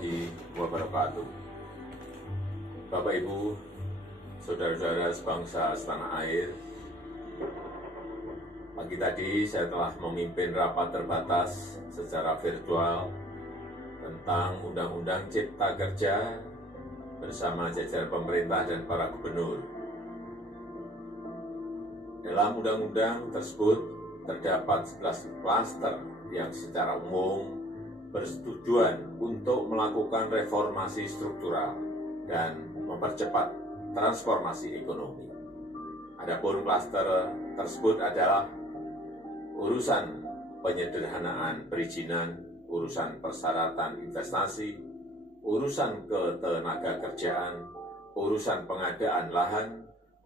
warahmatullahi wabarakatuh. Bapak Ibu, saudara-saudara sebangsa setanah air, pagi tadi saya telah memimpin rapat terbatas secara virtual tentang Undang-Undang Cipta Kerja bersama jajaran pemerintah dan para gubernur. Dalam undang-undang tersebut terdapat 11 klaster yang secara umum bertujuan untuk melakukan reformasi struktural dan mempercepat transformasi ekonomi. Adapun klaster tersebut adalah urusan penyederhanaan perizinan, urusan persyaratan investasi, urusan ketenagakerjaan, urusan pengadaan lahan,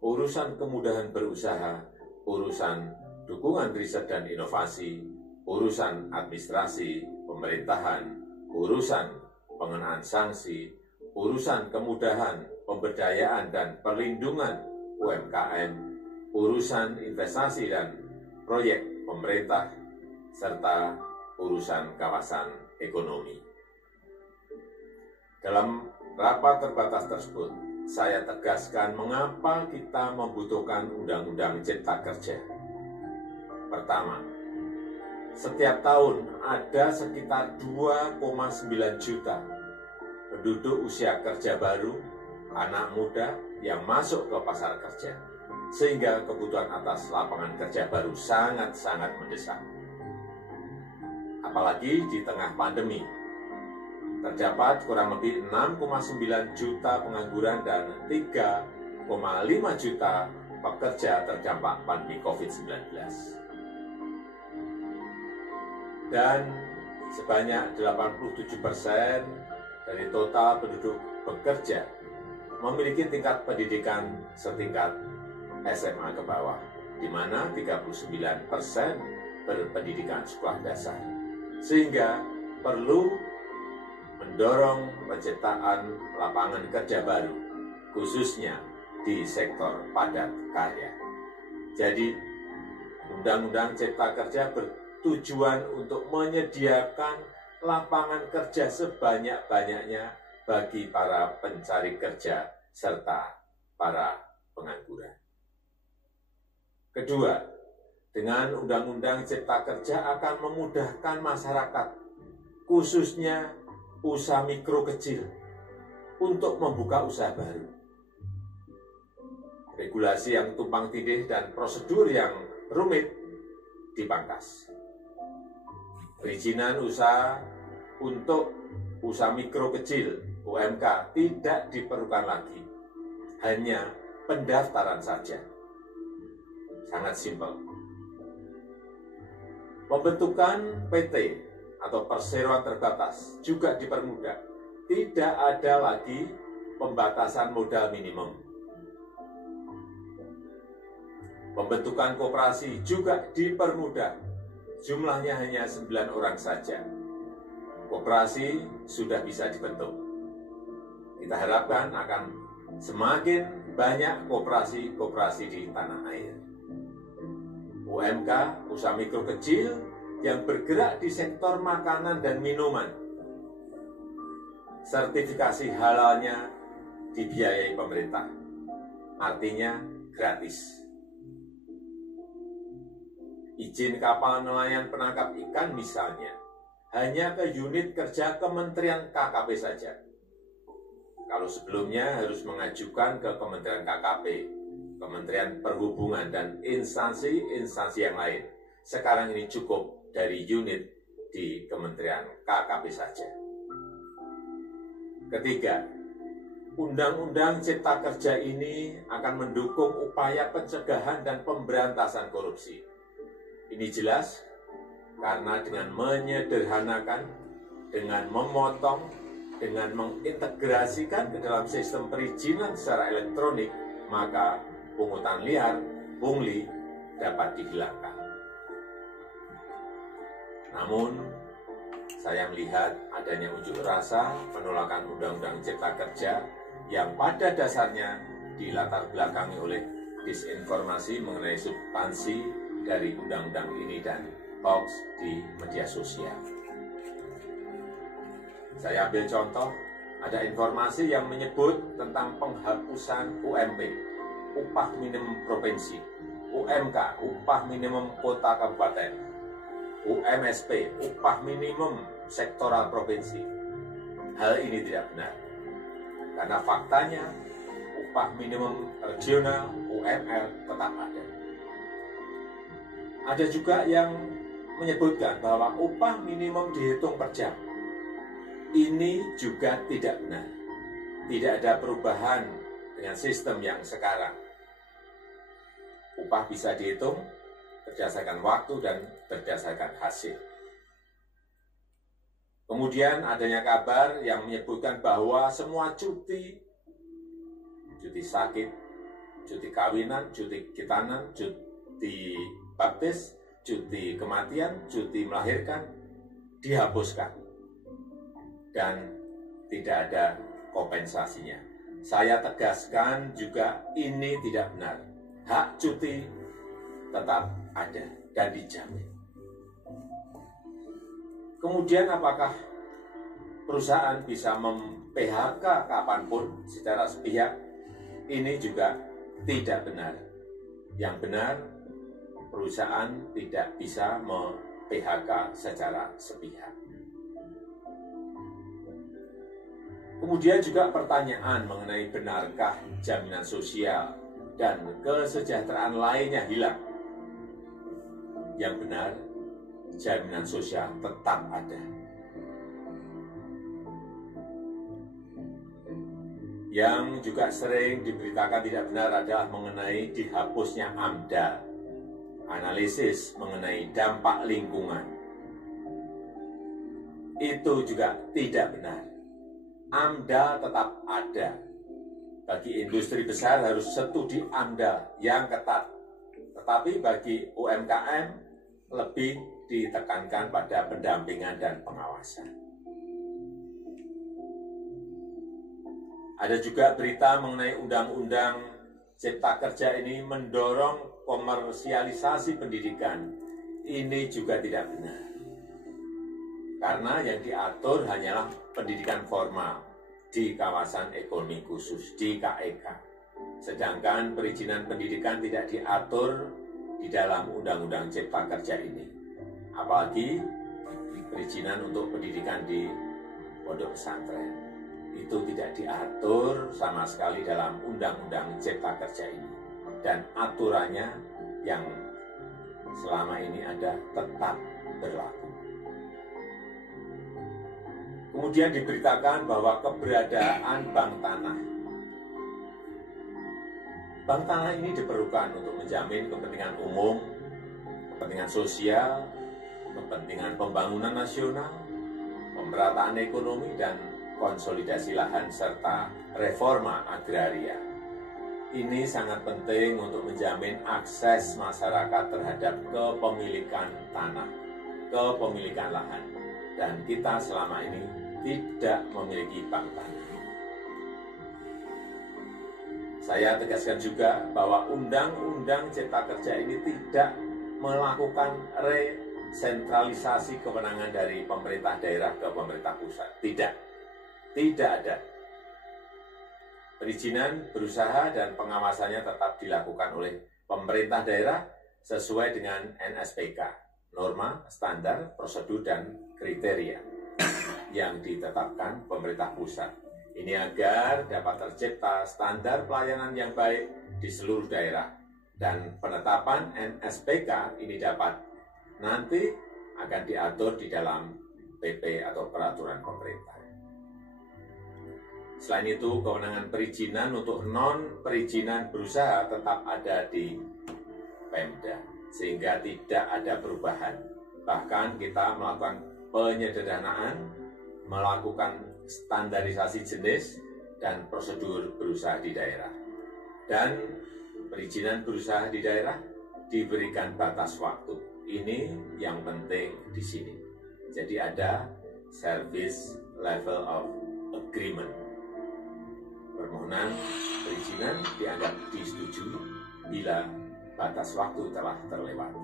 urusan kemudahan berusaha, urusan dukungan riset dan inovasi, urusan administrasi pemerintahan, urusan pengenaan sanksi, urusan kemudahan pemberdayaan dan perlindungan UMKM, urusan investasi dan proyek pemerintah, serta urusan kawasan ekonomi. Dalam rapat terbatas tersebut, saya tegaskan mengapa kita membutuhkan Undang-Undang Cipta Kerja. Pertama, setiap tahun ada sekitar 2,9 juta penduduk usia kerja baru, anak muda yang masuk ke pasar kerja, sehingga kebutuhan atas lapangan kerja baru sangat-sangat mendesak. Apalagi di tengah pandemi, terdapat kurang lebih 6,9 juta pengangguran dan 3,5 juta pekerja terdampak pandemi COVID-19. Dan sebanyak 87% dari total penduduk bekerja memiliki tingkat pendidikan setingkat SMA ke bawah, di mana 39% berpendidikan sekolah dasar. Sehingga perlu mendorong penciptaan lapangan kerja baru, khususnya di sektor padat karya. Jadi, Undang-Undang Cipta Kerja bertujuan untuk menyediakan lapangan kerja sebanyak-banyaknya bagi para pencari kerja serta para pengangguran. Kedua, dengan Undang-Undang Cipta Kerja akan memudahkan masyarakat, khususnya usaha mikro kecil, untuk membuka usaha baru. Regulasi yang tumpang tindih dan prosedur yang rumit dipangkas. Perizinan usaha untuk usaha mikro kecil (UMK) tidak diperlukan lagi, hanya pendaftaran saja. Sangat simpel. Pembentukan PT atau perseroan terbatas juga dipermudah. Tidak ada lagi pembatasan modal minimum. Pembentukan koperasi juga dipermudah. Jumlahnya hanya 9 orang saja. Koperasi sudah bisa dibentuk. Kita harapkan akan semakin banyak koperasi-koperasi di tanah air. UMK, usaha mikro kecil yang bergerak di sektor makanan dan minuman. Sertifikasi halalnya dibiayai pemerintah. Artinya gratis. Izin kapal nelayan penangkap ikan misalnya, hanya ke unit kerja Kementerian KKP saja. Kalau sebelumnya harus mengajukan ke Kementerian KKP, Kementerian Perhubungan, dan instansi-instansi yang lain. Sekarang ini cukup dari unit di Kementerian KKP saja. Ketiga, Undang-Undang Cipta Kerja ini akan mendukung upaya pencegahan dan pemberantasan korupsi. Ini jelas karena dengan menyederhanakan, dengan memotong, dengan mengintegrasikan ke dalam sistem perizinan secara elektronik, maka pungutan liar, pungli, dapat dihilangkan. Namun, saya melihat adanya unjuk rasa penolakan Undang-Undang Cipta Kerja yang pada dasarnya dilatar belakangi oleh disinformasi mengenai substansi dari undang-undang ini dan hoax di media sosial. Saya ambil contoh, ada informasi yang menyebut tentang penghapusan UMP, upah minimum provinsi, UMK, upah minimum kota kabupaten, UMSP, upah minimum sektoral provinsi. Hal ini tidak benar, karena faktanya upah minimum regional, UMR, tetap ada. Ada juga yang menyebutkan bahwa upah minimum dihitung per jam. Ini juga tidak benar. Tidak ada perubahan dengan sistem yang sekarang. Upah bisa dihitung berdasarkan waktu dan berdasarkan hasil. Kemudian adanya kabar yang menyebutkan bahwa semua cuti sakit, cuti kawinan, cuti khitanan, cuti baptis, cuti kematian, cuti melahirkan, dihapuskan. Dan tidak ada kompensasinya. Saya tegaskan juga ini tidak benar. Hak cuti tetap ada dan dijamin. Kemudian apakah perusahaan bisa mem-PHK kapanpun secara sepihak? Ini juga tidak benar. Yang benar, perusahaan tidak bisa mem-PHK secara sepihak. Kemudian juga pertanyaan mengenai benarkah jaminan sosial dan kesejahteraan lainnya hilang. Yang benar, jaminan sosial tetap ada. Yang juga sering diberitakan tidak benar adalah mengenai dihapusnya AMDAL, analisis mengenai dampak lingkungan. Itu juga tidak benar. AMDAL tetap ada. Bagi industri besar harus studi AMDAL yang ketat. Tetapi bagi UMKM lebih ditekankan pada pendampingan dan pengawasan. Ada juga berita mengenai Undang-Undang Cipta Kerja ini mendorong komersialisasi pendidikan. Ini juga tidak benar. Karena yang diatur hanyalah pendidikan formal di kawasan ekonomi khusus, di KEK. Sedangkan perizinan pendidikan tidak diatur di dalam Undang-Undang Cipta Kerja ini. Apalagi perizinan untuk pendidikan di pondok pesantren. Itu tidak diatur sama sekali dalam Undang-Undang Cipta Kerja ini. Dan aturannya yang selama ini ada tetap berlaku. Kemudian diberitakan bahwa keberadaan bank tanah. Bank tanah ini diperlukan untuk menjamin kepentingan umum, kepentingan sosial, kepentingan pembangunan nasional, pemerataan ekonomi, dan konsolidasi lahan serta reforma agraria. Ini sangat penting untuk menjamin akses masyarakat terhadap kepemilikan tanah, kepemilikan lahan. Dan kita selama ini tidak memiliki bank tanah. Saya tegaskan juga bahwa Undang-Undang Cipta Kerja ini tidak melakukan resentralisasi kewenangan dari pemerintah daerah ke pemerintah pusat. Tidak ada. Perizinan berusaha dan pengawasannya tetap dilakukan oleh pemerintah daerah sesuai dengan NSPK, norma, standar, prosedur, dan kriteria yang ditetapkan pemerintah pusat. Ini agar dapat tercipta standar pelayanan yang baik di seluruh daerah. Dan penetapan NSPK ini dapat nanti akan diatur di dalam PP atau peraturan pemerintah. Selain itu, kewenangan perizinan untuk non-perizinan berusaha tetap ada di Pemda, sehingga tidak ada perubahan. Bahkan kita melakukan penyederhanaan, melakukan standarisasi jenis dan prosedur berusaha di daerah. Dan perizinan berusaha di daerah diberikan batas waktu. Ini yang penting di sini. Jadi ada service level of agreement. Permohonan perizinan dianggap disetujui bila batas waktu telah terlewati.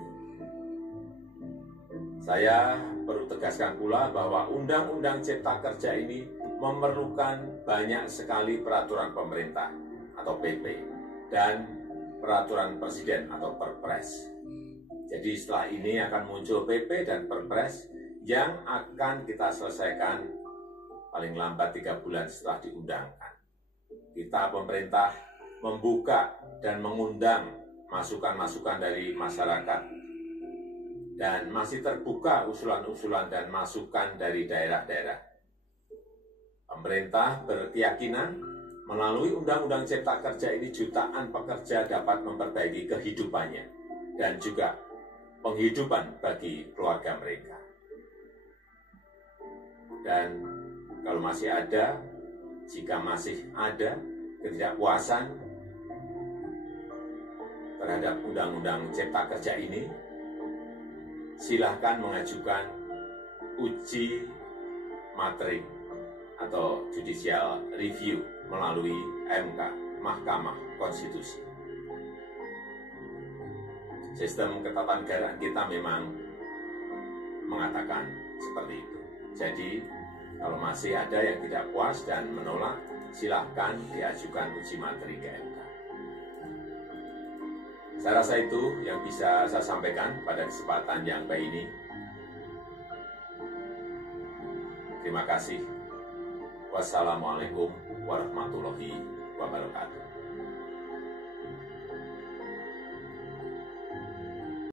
Saya perlu tegaskan pula bahwa Undang-Undang Cipta Kerja ini memerlukan banyak sekali peraturan pemerintah atau PP dan peraturan presiden atau Perpres. Jadi setelah ini akan muncul PP dan Perpres yang akan kita selesaikan paling lambat 3 bulan setelah diundangkan. Kita pemerintah membuka dan mengundang masukan-masukan dari masyarakat dan masih terbuka usulan-usulan dan masukan dari daerah-daerah. Pemerintah berkeyakinan melalui Undang-Undang Cipta Kerja ini jutaan pekerja dapat memperbaiki kehidupannya dan juga penghidupan bagi keluarga mereka. Dan kalau masih ada, jika masih ada ketidakpuasan terhadap Undang-Undang Cipta Kerja ini, silahkan mengajukan uji materi atau judicial review melalui MK, Mahkamah Konstitusi. Sistem ketatanegaraan kita memang mengatakan seperti itu. Jadi, kalau masih ada yang tidak puas dan menolak, silahkan diajukan uji materi ke MK. Saya rasa itu yang bisa saya sampaikan pada kesempatan yang baik ini. Terima kasih. Wassalamualaikum warahmatullahi wabarakatuh.